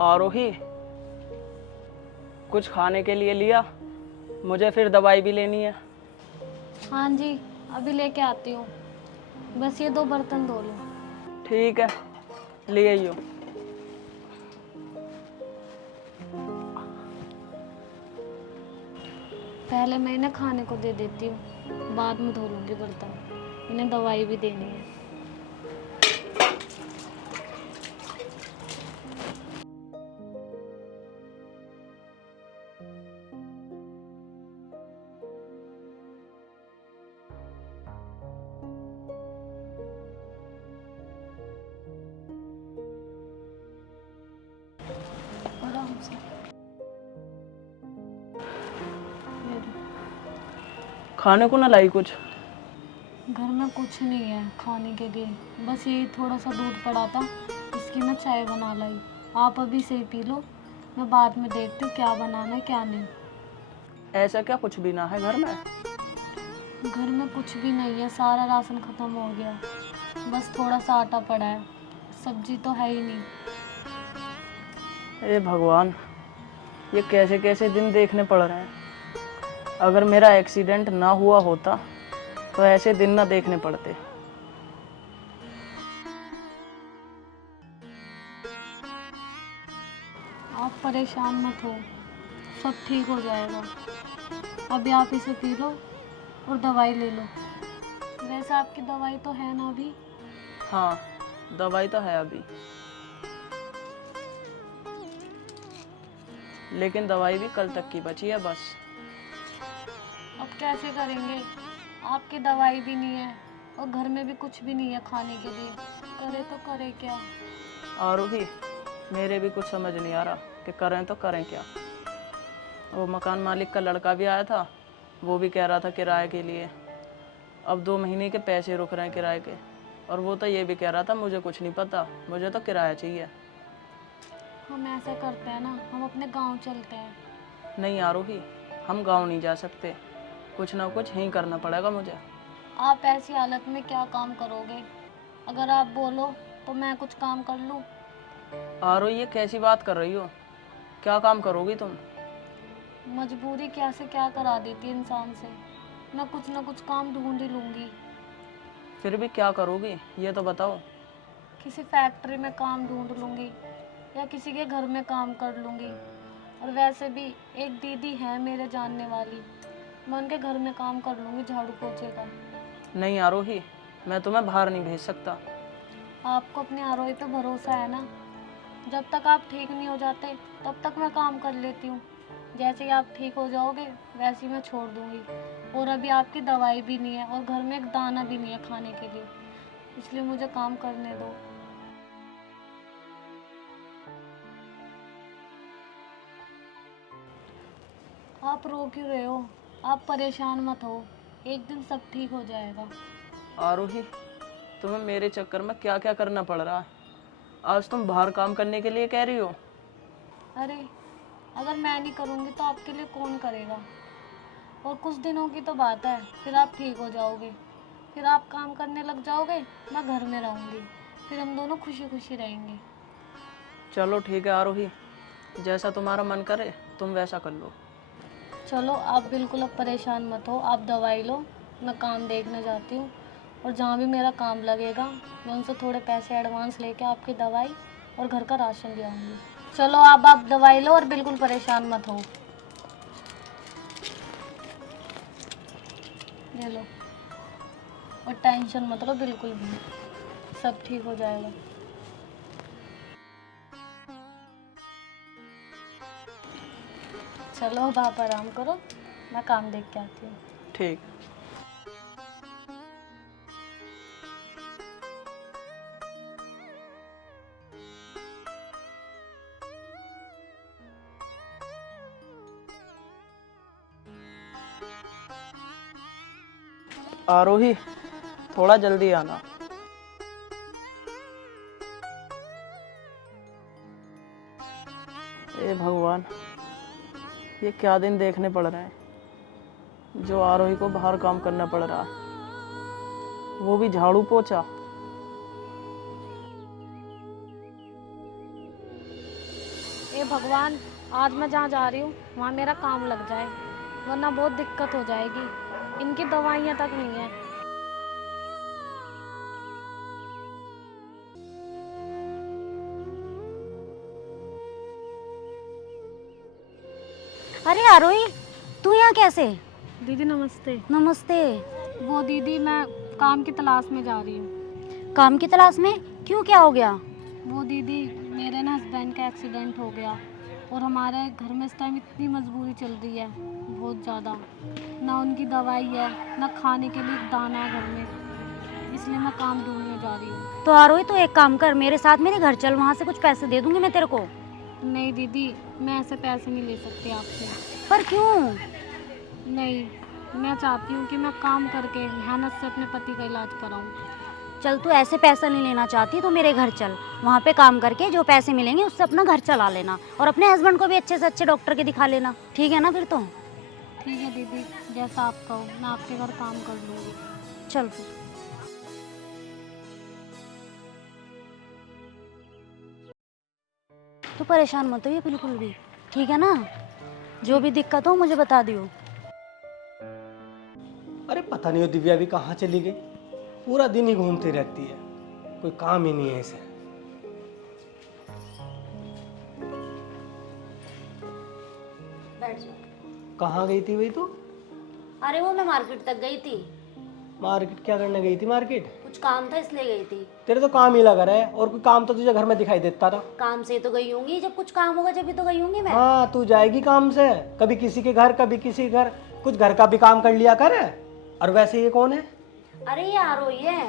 आरोही, कुछ खाने के लिए लिया? मुझे फिर दवाई भी लेनी है। हाँ जी, अभी लेके आती हूँ। बस ये 2 बर्तन धो लो। ठीक है, ले आइयो। पहले मैं इन्हें खाने को दे देती हूँ, बाद में धो लूँगी बर्तन। इन्हें दवाई भी देनी है। आराम से। ये लो। खाने को ना लाई कुछ? घर में कुछ नहीं है खाने के लिए, बस यही थोड़ा सा दूध पड़ा था, इसकी मैं चाय बना लाई। आप अभी से ही पी लो, मैं बाद में देखती हूँ क्या बनाना है क्या नहीं। ऐसा क्या कुछ भी ना है घर में? घर में कुछ भी नहीं है, सारा राशन ख़त्म हो गया। बस थोड़ा सा आटा पड़ा है, सब्जी तो है ही नहीं। ए भगवान, ये कैसे कैसे दिन देखने पड़ रहे हैं। अगर मेरा एक्सीडेंट ना हुआ होता तो ऐसे दिन ना देखने पड़ते। आप परेशान मत हो, सब ठीक हो जाएगा। अभी आप इसे पी लो और दवाई ले लो। वैसे आपकी दवाई तो है ना अभी? हाँ, दवाई तो है अभी, लेकिन दवाई भी कल तक की बची है बस। अब कैसे करेंगे? आपकी दवाई भी नहीं है और घर में भी कुछ भी नहीं है खाने के लिए। करे तो करे क्या? आरोही, मेरे भी कुछ समझ नहीं आ रहा कि करें तो करें क्या। वो मकान मालिक का लड़का भी आया था, वो भी कह रहा था किराए के लिए। अब 2 महीने के पैसे रुक रहे हैं किराए के, और वो तो ये भी कह रहा था मुझे कुछ नहीं पता, मुझे तो किराया चाहिए। हम ऐसा करते हैं ना, हम अपने गांव चलते हैं। नहीं आरोही, हम गांव नहीं जा सकते, कुछ ना कुछ यहीं करना पड़ेगा मुझे। आप ऐसी हालत में क्या काम करोगे? अगर आप बोलो तो मैं कुछ काम कर लूँ। आरो, ये कैसी बात कर रही हो? क्या काम करोगी तुम? मजबूरी क्या से क्या करा देती है इंसान से। मैं कुछ ना कुछ काम ढूंढ ही लूँगी। फिर भी क्या करोगी ये तो बताओ। किसी फैक्ट्री में काम ढूंढ लूँगी या किसी के घर में काम कर लूँगी। और वैसे भी एक दीदी है मेरे जानने वाली, मैं उनके घर में काम कर लूँगी झाड़ू पोछे का। नहीं आरोही, मैं तुम्हें बाहर नहीं भेज सकता। आपको अपने आरोही पे भरोसा है ना? जब तक आप ठीक नहीं हो जाते तब तक मैं काम कर लेती हूँ। जैसे ही आप ठीक हो जाओगे वैसे ही मैं छोड़ दूँगी। और अभी आपकी दवाई भी नहीं है और घर में एक दाना भी नहीं है खाने के लिए, इसलिए मुझे काम करने दो। आप रो क्यों रहे हो? आप परेशान मत हो, एक दिन सब ठीक हो जाएगा। आरोही, तुम्हें मेरे चक्कर में क्या क्या करना पड़ रहा है। आज तुम बाहर काम करने के लिए कह रही हो। अरे, अगर मैं नहीं करूँगी तो आपके लिए कौन करेगा? और कुछ दिनों की तो बात है, फिर आप ठीक हो जाओगे, फिर आप काम करने लग जाओगे, मैं घर में रहूँगी, फिर हम दोनों खुशी खुशी रहेंगे। चलो ठीक है आरोही, जैसा तुम्हारा मन करे तुम वैसा कर लो। चलो आप बिल्कुल अब परेशान मत हो, आप दवाई लो, मैं काम देखने जाती हूँ। और जहाँ भी मेरा काम लगेगा मैं उनसे थोड़े पैसे एडवांस लेके आपकी दवाई और घर का राशन ले आऊँगी। चलो आप दवाई लो और बिल्कुल परेशान मत हो। ले लो और टेंशन मत लो बिल्कुल भी, सब ठीक हो जाएगा। चलो अब आप आराम करो, मैं काम देख के आती हूँ। ठीक। आरोही, थोड़ा जल्दी आना। ए भगवान, ये क्या दिन देखने पड़ रहे हैं जो आरोही को बाहर काम करना पड़ रहा है, वो भी झाड़ू पोछा। हे भगवान, आज मैं जहाँ जा रही हूँ वहाँ मेरा काम लग जाए, वरना बहुत दिक्कत हो जाएगी। इनकी दवाइयाँ तक नहीं है। अरे आरोही, तू यहाँ कैसे? दीदी नमस्ते। नमस्ते। वो दीदी, मैं काम की तलाश में जा रही हूँ। काम की तलाश में? क्यों, क्या हो गया? वो दीदी, मेरे ना हस्बैंड का एक्सीडेंट हो गया और हमारे घर में इस टाइम इतनी मजबूरी चल रही है, बहुत ज़्यादा। ना उनकी दवाई है, ना खाने के लिए एक दाना है घर में, इसलिए मैं काम ढूंढने जा रही हूँ। तो आरोही, तू एक काम कर, मेरे साथ मेरे घर चल, वहाँ से कुछ पैसे दे दूंगी मैं तेरे को। नहीं दीदी, मैं ऐसे पैसे नहीं ले सकती आपसे। पर क्यों? नहीं, मैं चाहती हूँ कि मैं काम करके मेहनत से अपने पति का इलाज कराऊँ। चल, तू ऐसे पैसा नहीं लेना चाहती तो मेरे घर चल, वहाँ पे काम करके जो पैसे मिलेंगे उससे अपना घर चला लेना, और अपने हस्बैंड को भी अच्छे से अच्छे डॉक्टर के दिखा लेना, ठीक है ना? फिर तो ठीक है दीदी, जैसा आप कहो, मैं आपके घर काम कर लूँगी। चल फिर। तू परेशान मत हो ये बिल्कुल भी, ठीक है ना? जो भी दिक्कत हो मुझे बता दियो। अरे पता नहीं वो दिव्या भी कहाँ चली गई, पूरा दिन ही घूमती रहती है, कोई काम ही नहीं है इसे। बैठ जाओ। कहाँ गई थी वही तो? अरे वो मैं मार्केट तक गई थी, मार्केट क्या करने गई थी? मार्केट कुछ काम था इसलिए गई थी। तेरे तो काम ही लगा रहा है, और कोई काम तो तुझे घर में दिखाई देता था। काम से तो गई होंगी, जब कुछ काम होगा जब भी तो गई होंगी मैं। हाँ, तू जाएगी काम से, कभी किसी के घर कभी किसी के घर, कुछ घर का भी काम कर लिया कर। और वैसे ये कौन है? अरे ये आरोही है।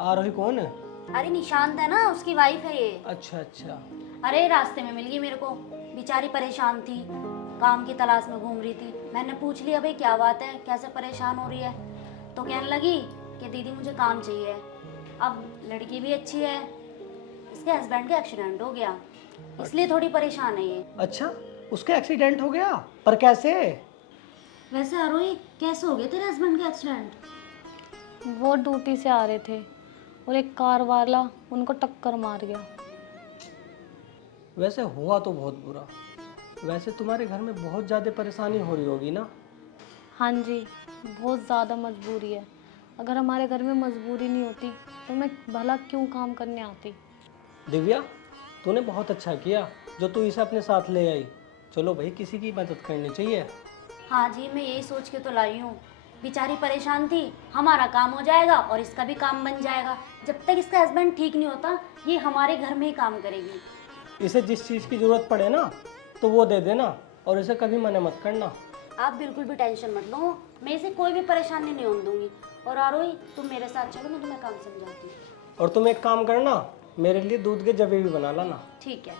आरोही कौन है? अरे निशांत है ना, उसकी वाइफ है ये। अच्छा अच्छा। अरे रास्ते में मिल गई मेरे को, बेचारी परेशान थी, काम की तलाश में घूम रही थी। मैंने पूछ लिया भाई क्या बात है, कैसे परेशान हो रही है, तो कहने लगी कि दीदी मुझे काम चाहिए। अब लड़की भी अच्छी है, इसके हस्बैंड का एक्सीडेंट हो गया, इसलिए थोड़ी परेशान है ये। अच्छा, उसका एक्सीडेंट हो गया? पर कैसे? वैसे आरोही, कैसे हो गया तेरे हस्बैंड का एक्सीडेंट? वो ड्यूटी से आ रहे थे और एक कार वाला उनको टक्कर मार गया। वैसे हुआ तो बहुत बुरा। वैसे तुम्हारे घर में बहुत ज़्यादा परेशानी हो रही होगी ना? हाँ जी, बहुत ज़्यादा मजबूरी है। अगर हमारे घर में मजबूरी नहीं होती तो मैं भला क्यों काम करने आती। दिव्या, तूने बहुत अच्छा किया जो तू इसे अपने साथ ले आई। चलो भाई, किसी की मदद करनी चाहिए। हाँ जी, मैं यही सोच के तो लाई हूँ, बेचारी परेशान थी, हमारा काम हो जाएगा और इसका भी काम बन जाएगा। जब तक इसका हस्बैंड ठीक नहीं होता ये हमारे घर में ही काम करेगी। इसे जिस चीज़ की ज़रूरत पड़े ना तो वो दे देना, और इसे कभी मना मत करना। आप बिल्कुल भी टेंशन मत लो, मैं इसे कोई भी परेशानी नहीं होने दूंगी। और आरोही, तुम मेरे साथ चलो, मैं तुम्हें काम समझाती हूँ। और तुम एक काम करना, मेरे लिए दूध के जबे भी बना लाना। ठीक है।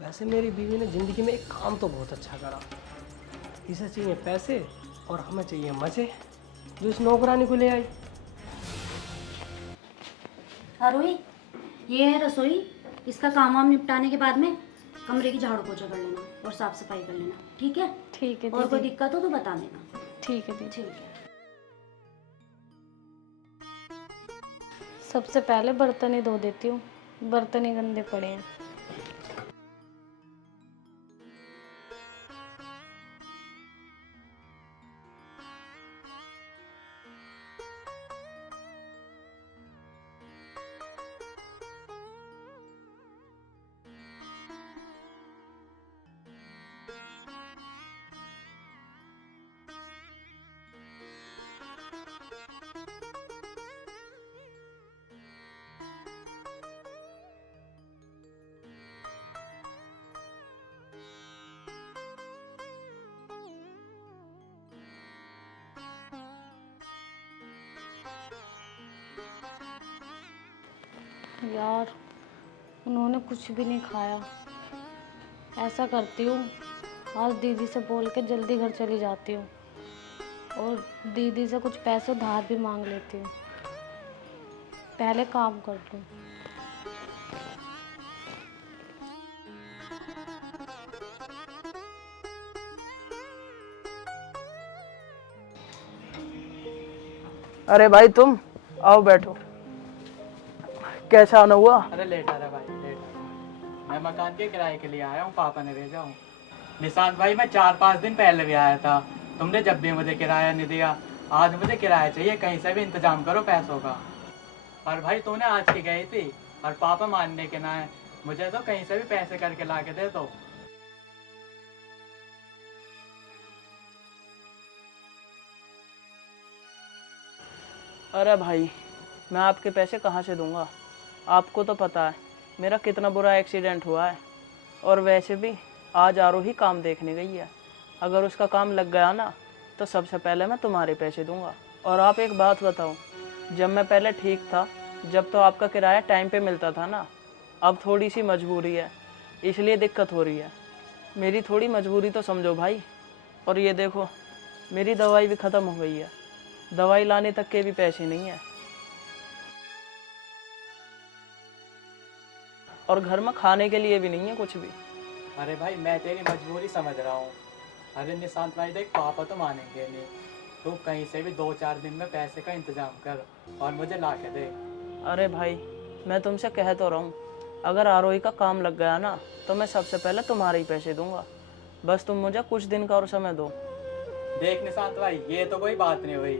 वैसे मेरी बीवी ने ज़िंदगी में एक काम तो बहुत अच्छा करा। इसे चाहिए पैसे और हमें चाहिए मज़े, जो इस नौकरानी को ले आई। आरोही, ये है रसोई, इसका काम वाम निपटाने के बाद में कमरे की झाड़ू पोछा कर लेना और साफ सफाई कर लेना, ठीक है? ठीक है और कोई दीदी। दिक्कत हो तो बता देना। ठीक है दीदी। ठीक है। सबसे पहले बर्तन ही धो देती हूँ, बर्तन ही गंदे पड़े हैं। यार, उन्होंने कुछ भी नहीं खाया। ऐसा करती हूँ, आज दीदी से बोल के जल्दी घर चली जाती हूँ और दीदी से कुछ पैसे उधार भी मांग लेती हूँ। पहले काम कर लूँ। अरे भाई तुम आओ बैठो। कैसा आना हुआ? अरे लेट आ रहा भाई, लेट आ रहा। मैं मकान के किराए के लिए आया हूँ, पापा ने भेजा हूँ। निशांत भाई मैं 4-5 दिन पहले भी आया था, तुमने जब भी मुझे किराया नहीं दिया। आज मुझे किराया चाहिए, कहीं से भी इंतजाम करो पैसों का। और भाई तूने आज की गई थी और पापा मानने के ना है, मुझे तो कहीं से भी पैसे करके ला के दे दो। अरे भाई मैं आपके पैसे कहाँ से दूंगा? आपको तो पता है मेरा कितना बुरा एक्सीडेंट हुआ है। और वैसे भी आज आरोही काम देखने गई है। अगर उसका काम लग गया ना तो सबसे पहले मैं तुम्हारे पैसे दूंगा। और आप एक बात बताओ, जब मैं पहले ठीक था, जब तो आपका किराया टाइम पे मिलता था ना। अब थोड़ी सी मजबूरी है, इसलिए दिक्कत हो रही है। मेरी थोड़ी मजबूरी तो समझो भाई। और ये देखो मेरी दवाई भी ख़त्म हो गई है, दवाई लाने तक के भी पैसे नहीं है। और घर में खाने के लिए भी नहीं है कुछ भी। अरे भाई मैं तेरी मजबूरी समझ रहा हूँ। अरे निशांत भाई देख, पापा तो मानेंगे नहीं। तू कहीं से भी 2-4 दिन में पैसे का इंतजाम कर और मुझे ला के दे। अरे भाई मैं तुमसे कह तो रहा हूँ, अगर आरोही का काम लग गया ना तो मैं सबसे पहले तुम्हारे ही पैसे दूंगा। बस तुम मुझे कुछ दिन का और समय दो। देख निशांत भाई, ये तो कोई बात नहीं हुई।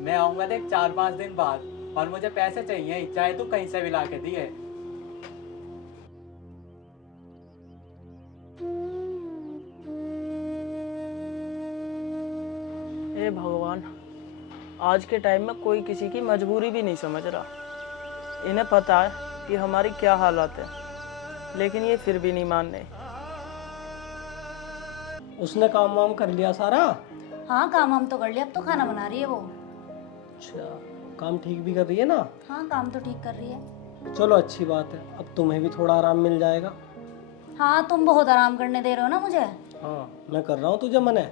मैं आऊँगा देख 4-5 दिन बाद, और मुझे पैसे चाहिए ही, चाहे तू कहीं से भी ला के दिए। हे भगवान, आज के टाइम में कोई किसी की मजबूरी भी नहीं समझ रहा। इन्हें पता है कि हमारी क्या हालत है, लेकिन ये फिर भी नहीं मानने। उसने काम वाम कर लिया सारा? हाँ काम हम तो कर लिया, अब तो खाना बना रही है वो। अच्छा, काम ठीक भी कर रही है ना? हाँ काम तो ठीक कर रही है। चलो अच्छी बात है, अब तुम्हें भी थोड़ा आराम मिल जाएगा। हाँ तुम बहुत आराम करने दे रहे हो ना मुझे। हाँ मैं कर रहा हूँ तुझे मने,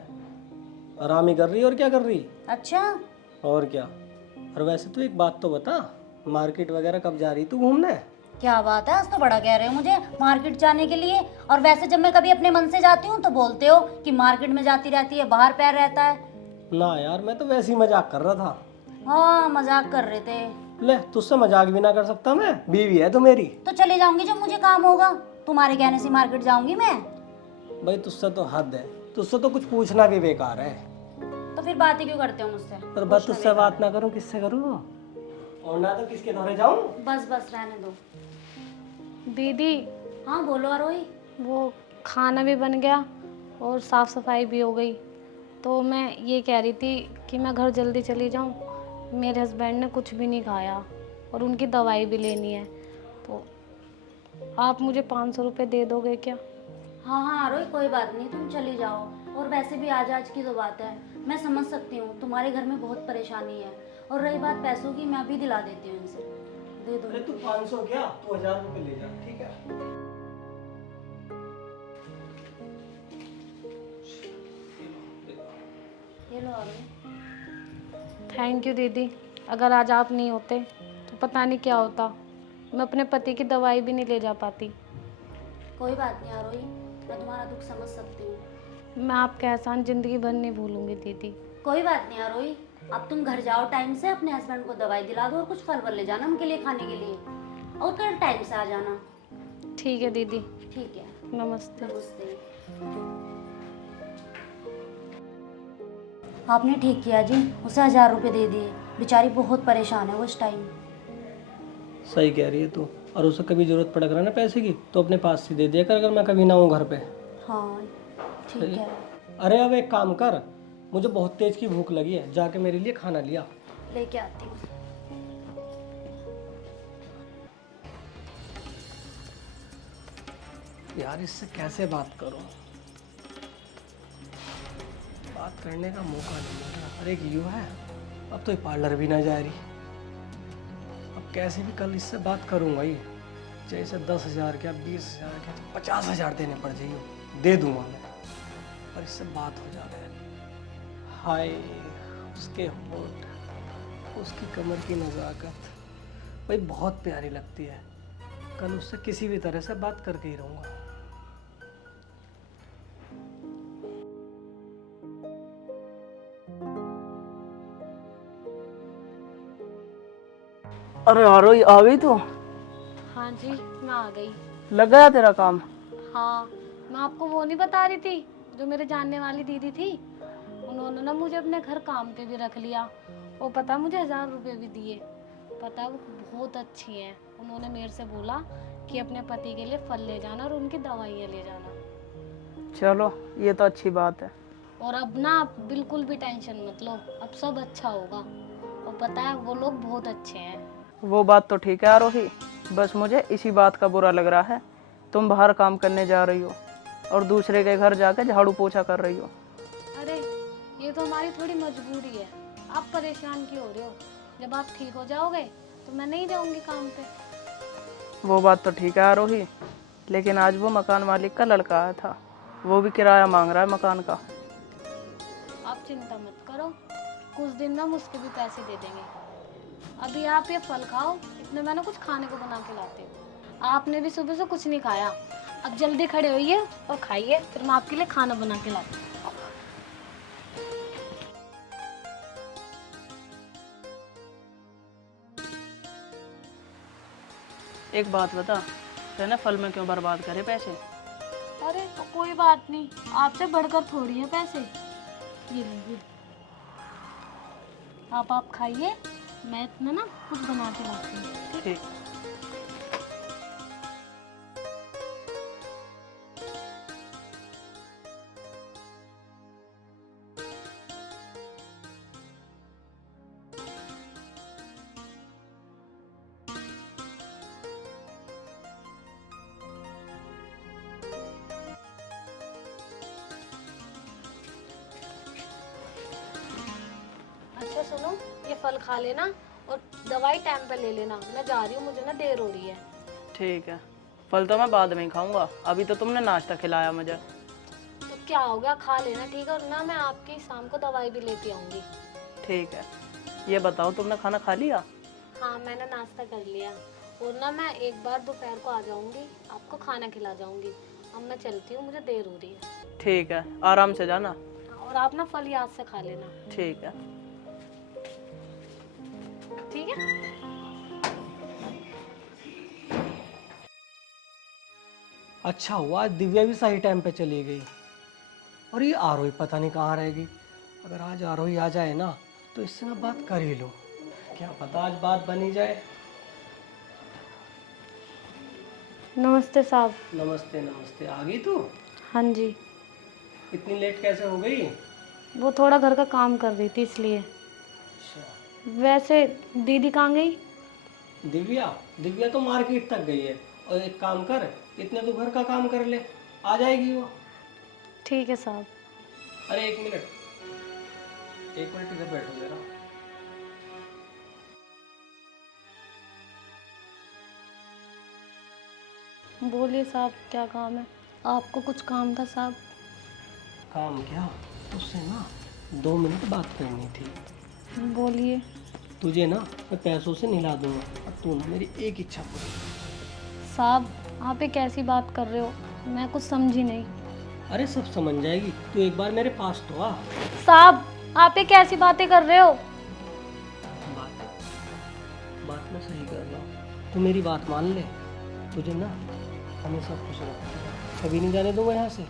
आराम ही कर रही और क्या कर रही। अच्छा और क्या। और वैसे तो एक बात तो बता, मार्केट वगैरह कब जा रही तू घूमने? क्या बात है, आज तो बड़ा कह रहे हो मुझे मार्केट जाने के लिए। और वैसे जब मैं कभी अपने मन से जाती हूँ तो बोलते हो कि मार्केट में जाती रहती है, बाहर पैर रहता है। ना यार, मैं तो वैसे ही मजाक कर रहा था। हाँ मजाक कर रहे थे। ले, तुझसे मजाक भी ना कर सकता मैं, बीवी है तो मेरी। तो चले जाऊंगी जब मुझे काम होगा, तुम्हारे कहने से मार्केट जाऊंगी मैं। भाई तुझसे तो हद है, तुझसे तो कुछ पूछना भी बेकार है। तो फिर बात ही क्यों करते हो मुझसे? पर बस तुझसे बात ना करूं किससे करूं? और ना तो किसके दौरे जाऊं? बस बस रहने दो। दीदी हाँ बोलो आरोही। वो खाना भी बन गया और साफ़ सफाई भी हो गई, तो मैं ये कह रही थी कि मैं घर जल्दी चली जाऊं। मेरे हस्बैंड ने कुछ भी नहीं खाया और उनकी दवाई भी लेनी है, तो आप मुझे 500 रुपये दे दोगे क्या? हाँ हाँ आरोही कोई बात नहीं, तुम चली जाओ। और वैसे भी आज आज की तो बात है, मैं समझ सकती हूँ तुम्हारे घर में बहुत परेशानी है। और रही बात पैसों की, मैं अभी दिला देती हूँ इनसे, दे दो। अरे तू 500 क्या, तू 1000 रुपए ले जा, ठीक है? ये लो आरोही। थैंक यू दीदी, अगर आज आप नहीं होते तो पता नहीं क्या होता। मैं अपने पति की दवाई भी नहीं ले जा पाती। कोई बात नहीं आरोही, मैं तुम्हारा दुख समझ सकती हूँ। मैं आपका एहसान ज़िंदगी भर नहीं भूलूंगी दीदी। कोई बात नहीं आरोही, अब तुम घर जाओ टाइम से, अपने हस्बैंड को दवाई दिला दो और कुछ फल वल ले जाना उनके लिए खाने के लिए, और कल टाइम से आ जाना। ठीक है दीदी, ठीक है। नमस्ते। नमस्ते। आपने ठीक किया जी, उसे 1000 रुपये दे दिए, बेचारी बहुत परेशान है वो इस टाइम। सही कह रही है तू। और उसे कभी जरूरत पड़ कर ना पैसे की तो अपने पास से दे दिया कर, अगर मैं कभी ना हूँ घर पे। हाँ ठीक है। अरे अब एक काम कर, मुझे बहुत तेज की भूख लगी है, जाके मेरे लिए खाना लिया। लेके आती हूँ। यार इससे कैसे बात करूं, बात करने का मौका नहीं मिल रहा। अरे एक यू है, अब तो ये पार्लर भी ना जा रही। अब कैसे भी कल इससे बात करूंगा ही, जैसे 10,000 क्या 20,000 क्या 50,000 देने पड़ जाइए, दे दूंगा मैं, पर इससे बात हो जा रहा है। हाय उसके होठ, उसकी कमर की नज़ाकत भाई बहुत प्यारी लगती है। कल उससे किसी भी तरह से बात करके ही रहूँगा। अरे आरोही आ गई तू? हाँ जी, मैं आ गई। लग गया तेरा काम? हाँ, मैं आपको वो नहीं बता रही थी, जो मेरे जानने वाली दीदी थी, उन्होंने ना मुझे अपने घर काम पे भी रख लिया। वो पता मुझे 1000 रुपये भी दिए। पता वो बहुत अच्छी हैं। उन्होंने मेरे से बोला कि अपने पति के लिए फल ले जाना और उनकी दवाइयाँ ले जाना। चलो ये तो अच्छी बात है। और अब ना आप बिल्कुल भी टेंशन मत लो, अब सब अच्छा होगा। और पता है वो लोग बहुत अच्छे हैं। वो बात तो ठीक है आरोही, बस मुझे इसी बात का बुरा लग रहा है, तुम बाहर काम करने जा रही हो और दूसरे के घर जाकर झाड़ू पोछा कर रही हो। अरे ये तो हमारी थोड़ी मजबूरी है, आप परेशान क्यों हो रहे हो? जब आप ठीक हो जाओगे तो मैं नहीं जाऊंगी काम पे। वो बात तो ठीक है आरोही, लेकिन आज वो मकान मालिक का लड़का आया था, वो भी किराया मांग रहा है मकान का। आप चिंता मत करो, कुछ दिन में हम उसके भी पैसे दे देंगे। अभी आप ये फल खाओ, इतने मैं ना कुछ खाने को बना के लाती हूँ। आपने भी सुबह से कुछ नहीं खाया, अब जल्दी खड़े होइए और खाइए, फिर मैं आपके लिए खाना बना के लाती हूँ। एक बात बता, तेने फल में क्यों बर्बाद करे पैसे? अरे तो कोई बात नहीं, आपसे बढ़कर थोड़ी है पैसे। ये लीजिए, आप खाइए, मैं इतना ना कुछ बना के लाती हूँ। ठीक। अच्छा सुनो, ये फल खा लेना और दवाई टाइम पे ले लेना। मैं जा रही हूँ, मुझे ना देर हो रही है। ठीक है, फल तो मैं बाद में ही खाऊंगा, अभी तो तुमने नाश्ता खिलाया मुझे। तो क्या हो गया, खा लेना ठीक है। और ना मैं आपकी शाम को दवाई भी लेके आऊँगी। ठीक है, ये बताओ तुमने खाना खा लिया? हाँ मैंने नाश्ता कर लिया, और ना मैं एक बार दोपहर को आ जाऊँगी, आपको खाना खिला जाऊँगी। अब मैं चलती हूँ, मुझे देर हो रही है। ठीक है, आराम से जाना। और आप ना फल याद से खा लेना। ठीक है। ठीक है। अच्छा हुआ आज दिव्या भी सही टाइम पे चली गई, और ये आरोही पता नहीं कहाँ रहेगी। अगर आज आरोही आ जाए ना तो इससे मैं बात कर ही लूँ, क्या पता आज बात बनी जाए। नमस्ते साहब। नमस्ते नमस्ते, आ गई तू? हाँ जी, इतनी लेट कैसे हो गई? वो थोड़ा घर का काम कर रही थी इसलिए। अच्छा, वैसे दीदी कहाँ गई? दिव्या दिव्या तो मार्केट तक गई है। और एक काम कर, इतने तो घर का काम कर ले, आ जाएगी वो। ठीक है साहब। अरे एक मिनट इधर बैठो जरा। बोलिए साहब, क्या काम है? आपको कुछ काम था साहब? काम क्या, उससे ना 2 मिनट बात करनी थी। बोलिए। तुझे ना मैं पैसों से निला दूंगा, और तू ना मेरी एक इच्छा पूरी। साहब आप एक ऐसी बात कर रहे हो, मैं कुछ समझी नहीं। अरे सब समझ जाएगी, तू एक बार मेरे पास तो आ। साहब आप एक ऐसी बातें कर रहे हो। बात मैं सही कर रहा हूँ, तू मेरी बात मान ले। तुझे ना हमेशा खुश रखूंगा, कभी नहीं जाने दूंगा यहाँ से।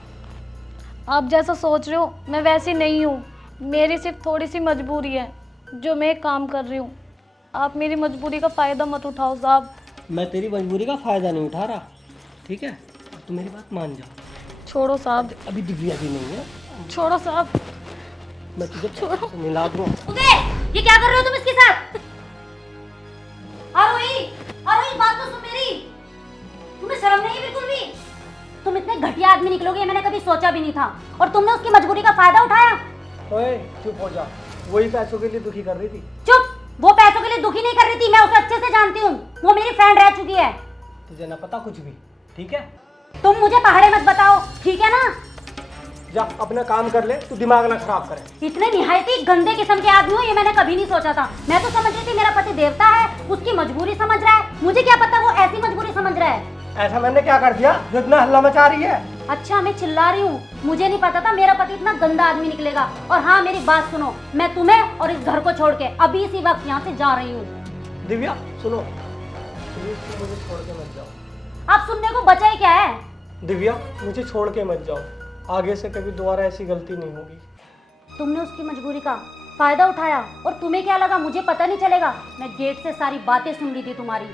आप जैसा सोच रहे हो मैं वैसी नहीं हूँ, मेरी सिर्फ थोड़ी सी मजबूरी है जो मैं एक काम कर रही हूँ। आप मेरी मजबूरी का फ़ायदा मत उठाओ साहब। मैं तेरी मजबूरी का फ़ायदा नहीं उठा रहा, ठीक है? तू मेरी बात मान जा। छोड़ो साहब। अभी दिव्या भी नहीं है, छोड़ो साहब। मैं तुझे पैसों से निला दूंगा। उदय, ये क्या कर रहे हो तुम इसके साथ? आरोही, आरोही बात तो सुन मेरी। तुम्हें शर्म नहीं है बिल्कुल भी? तुम इतने घटिया आदमी निकलोगे ये मैंने कभी सोचा भी नहीं था, और तुमने उसकी मजबूरी का फायदा उठाया। ओए चुप हो जा, वही पैसों के लिए दुखी कर रही थी। चुप, वो पैसों के लिए दुखी नहीं कर रही थी, मैं उसे अच्छे से जानती हूँ, वो मेरी फ्रेंड रह चुकी है। तुझे ना पता कुछ भी, ठीक है? तुम मुझे पहाड़े मत बताओ, ठीक है ना? जा अपना काम कर ले, तू दिमाग ना खराब करे। इतने निहायती गंदे किस्म के आदमी हो ये मैंने कभी नहीं सोचा था। मैं तो समझ रही थी मेरा पति देवता है, उसकी मजबूरी समझ रहा है। मुझे क्या पता वो ऐसी मजबूरी समझ रहा है। ऐसा मैंने क्या कर दिया जो इतना हल्ला मचा रही है? अच्छा मैं चिल्ला रही हूँ, मुझे नहीं पता था मेरा पति इतना गंदा आदमी निकलेगा। और हाँ मेरी बात सुनो, मैं तुम्हें और इस घर को छोड़ के अभी इसी वक्त यहाँ से जा रही हूँ। दिव्या सुनो, प्लीज तुम मुझे छोड़ के मत जाओ। आप सुनने को बचा ही क्या है? दिव्या मुझे छोड़ के मत जाओ, आगे से कभी दोबारा ऐसी गलती नहीं होगी। तुमने उसकी मजबूरी का फायदा उठाया और तुम्हें क्या लगा मुझे पता नहीं चलेगा? मैं गेट से सारी बातें सुन रही थी तुम्हारी,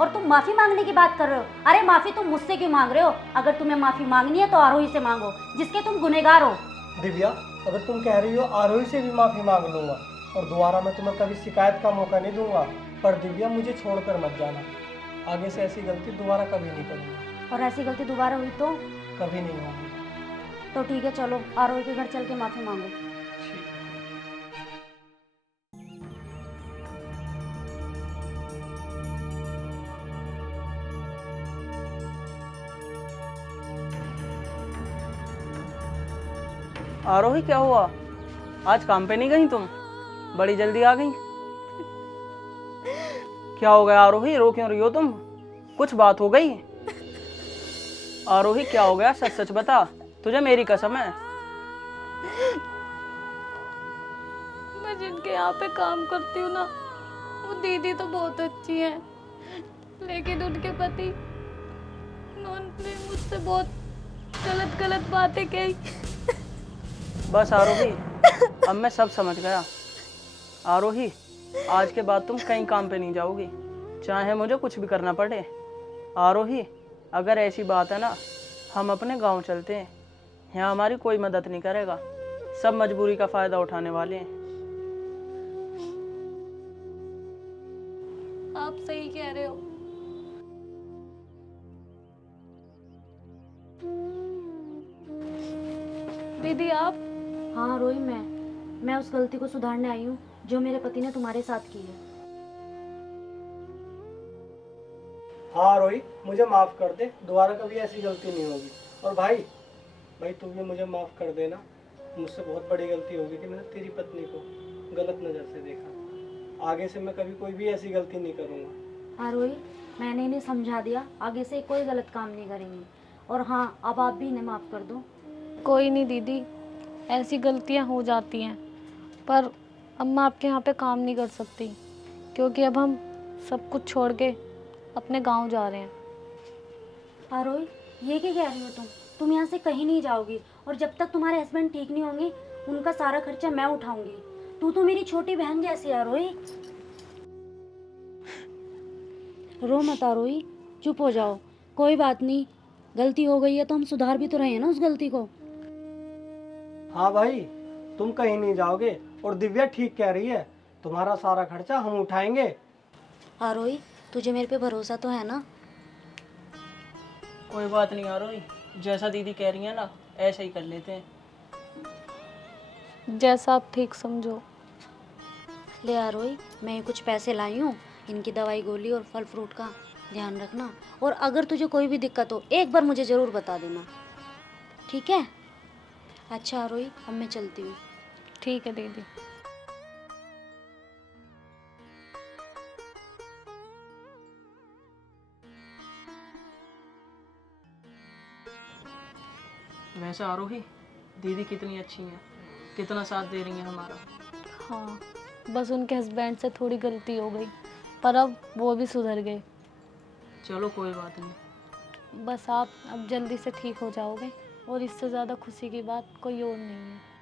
और तुम माफी मांगने की बात कर रहे हो। अरे माफी तुम मुझसे क्यों मांग रहे हो? अगर तुम्हें माफी मांगनी है तो आरोही से मांगो, जिसके तुम गुनहगार हो। दिव्या अगर तुम कह रही हो आरोही से भी माफी मांग लूंगा, और दोबारा मैं तुम्हें कभी शिकायत का मौका नहीं दूंगा, पर दिव्या मुझे छोड़कर मत जाना। आगे से ऐसी गलती दोबारा कभी नहीं करूंगा। और ऐसी गलती दोबारा हुई तो? कभी नहीं होगी। तो ठीक है, चलो आरोही के घर चल के माफी मांगो। ठीक है। आरोही क्या हुआ? आज काम पे नहीं गई तुम? बड़ी जल्दी आ गई। क्या हो गया आरोही, रो क्यों रही हो तुम? कुछ बात हो गई? आरोही क्या हो गया, सच सच बता, तुझे मेरी कसम है। मैं जिनके यहाँ पे काम करती हूँ ना, वो दीदी तो बहुत अच्छी है, लेकिन उनके पति उन्होंने मुझसे बहुत गलत गलत बातें कही। बस आरोही, अब मैं सब समझ गया। आरोही, आज के बाद तुम कहीं काम पे नहीं जाओगी, चाहे मुझे कुछ भी करना पड़े। आरोही, अगर ऐसी बात है ना, हम अपने गांव चलते हैं, यहाँ हमारी कोई मदद नहीं करेगा, सब मजबूरी का फायदा उठाने वाले हैं। आप सही कह रहे हो। दीदी आप? हाँ रोही, मैं उस गलती को सुधारने आई हूँ जो मेरे पति ने तुम्हारे साथ की है। हाँ रोही, मुझे माफ कर दे, दोबारा कभी ऐसी गलती नहीं होगी। और भाई तुम भी मुझे माफ कर देना, मुझसे बहुत बड़ी गलती होगी कि मैंने तेरी पत्नी को गलत नज़र से देखा। आगे से मैं कभी कोई भी ऐसी गलती नहीं करूँगा। हाँ रोही, मैंने इन्हें समझा दिया, आगे से कोई गलत काम नहीं करेंगे। और हाँ, अब आप भी इन्हें माफ कर दो। कोई नहीं दीदी, ऐसी गलतियाँ हो जाती हैं, पर अब मैं आपके यहाँ पे काम नहीं कर सकती, क्योंकि अब हम सब कुछ छोड़ के अपने गांव जा रहे हैं। आरोही, ये क्या कह रही हो तुम यहाँ से कहीं नहीं जाओगी, और जब तक तुम्हारे हस्बैंड ठीक नहीं होंगे उनका सारा खर्चा मैं उठाऊंगी। तू तो मेरी छोटी बहन जैसी है आरोही। रो मत आरोही, चुप हो जाओ, कोई बात नहीं, गलती हो गई है तो हम सुधार भी तो रहे हैं ना उस गलती को। हाँ भाई, तुम कहीं नहीं जाओगे, और दिव्या ठीक कह रही है, तुम्हारा सारा खर्चा हम उठाएंगे। आरोही, तुझे मेरे पे भरोसा तो है ना? कोई बात नहीं आरोही, जैसा दीदी कह रही है ना, ऐसा ही कर लेते हैं। जैसा आप ठीक समझो। ले आरोही, मैं कुछ पैसे लाई हूँ, इनकी दवाई गोली और फल फ्रूट का ध्यान रखना, और अगर तुझे कोई भी दिक्कत हो एक बार मुझे ज़रूर बता देना, ठीक है? अच्छा आरोही, अब मैं चलती हूँ। ठीक है दीदी। वैसे आरोही, दीदी कितनी अच्छी हैं, कितना साथ दे रही हैं हमारा। हाँ, बस उनके हस्बैंड से थोड़ी गलती हो गई, पर अब वो भी सुधर गए। चलो कोई बात नहीं। बस आप अब जल्दी से ठीक हो जाओगे, और इससे ज़्यादा खुशी की बात कोई और नहीं है।